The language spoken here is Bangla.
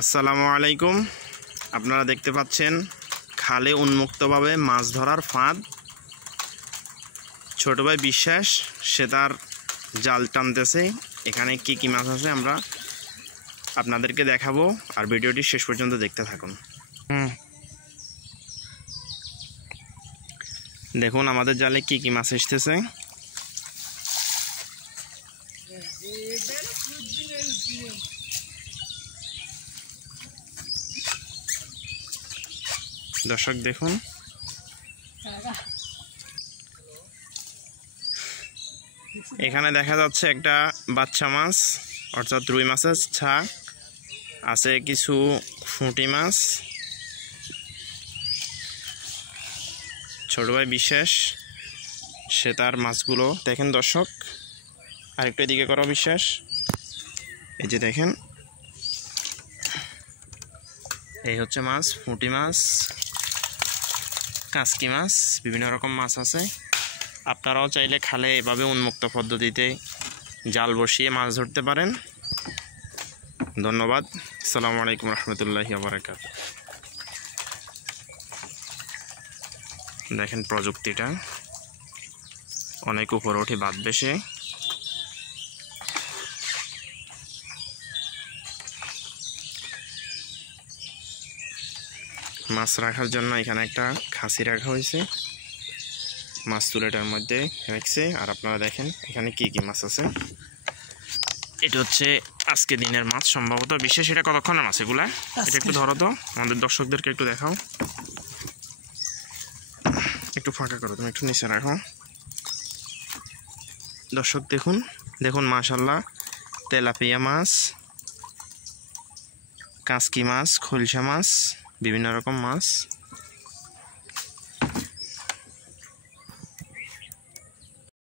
আসসালামু আলাইকুম। আপনারা দেখতে পাচ্ছেন খালে উন্মুক্তভাবে মাছ ধরার ফাঁদ। ছোট ভাই বিশ্বাস সে তার জাল টানতেছে। এখানে কি কি মাছ আছে আমরা আপনাদেরকে দেখাবো, আর ভিডিওটি শেষ পর্যন্ত দেখতে থাকুন। দেখুন আমাদের জালে কি কি মাছ এসেছে। দর্শক দেখুন, এখানে দেখা যাচ্ছে একটা বাচ্চা মাছ অর্থাৎ রুই মাছের ছা আছে, কিছু ফুটি মাছ। ছোট ভাই বিশ্বাস সে তার মাছগুলো দেখেন দর্শক, আরেকটু এদিকে করো বিশ্বাস। এই যে দেখেন, এই হচ্ছে মাছ, ফুটি মাছ, কাঁচকি মাছ, বিভিন্ন রকম মাছ আছে। আপনারাও চাইলে খালে এভাবে উন্মুক্ত পদ্ধতিতে জাল বসিয়ে মাছ ধরতে পারেন। ধন্যবাদ। আসসালামু আলাইকুম রহমতুল্লাহি ওয়া বারাকাতুহু। দেখেন প্রযুক্তিটা অনেক উপরে উঠে বাঁধবে সে। মাছ রাখার জন্য এখানে একটা খাসি রাখা হয়েছে, মাছ তুলে এটার মধ্যে রাখছে। আর আপনারা দেখেন এখানে কি কি মাছ আছে। এটা হচ্ছে আজকে দিনের মাছ সম্ভবত। বিশেষ এটা কতক্ষণের মাছ এগুলা? এটা একটু ধরো তো, আমাদের দর্শকদেরকে একটু দেখাও। একটু ফাঁকা করো, তুমি একটু নিচে রাখো। দর্শক দেখুন, দেখুন মাশাআল্লাহ, তেলাপিয়া মাছ, কাঁচকি মাছ, খলসা মাছ, বিভিন্ন রকম মাছ।